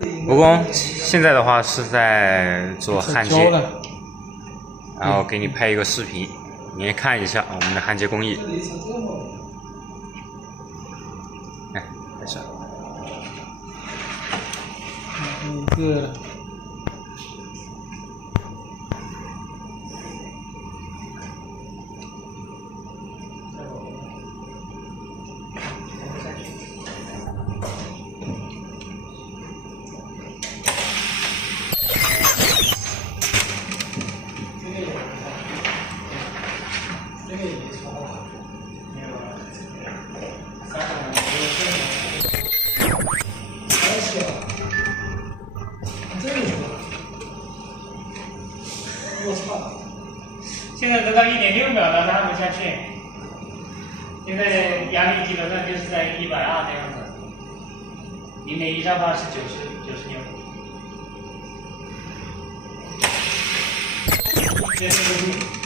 蜈蚣现在的话是在做焊接，然后给你拍一个视频，你也看一下我们的焊接工艺。哎，开始。一个。 这个也没错，没有300太小了，这个我操！现在得到1.6秒了，拉不下去。现在压力基本上就是在120这样子。你每一张话是96。这是个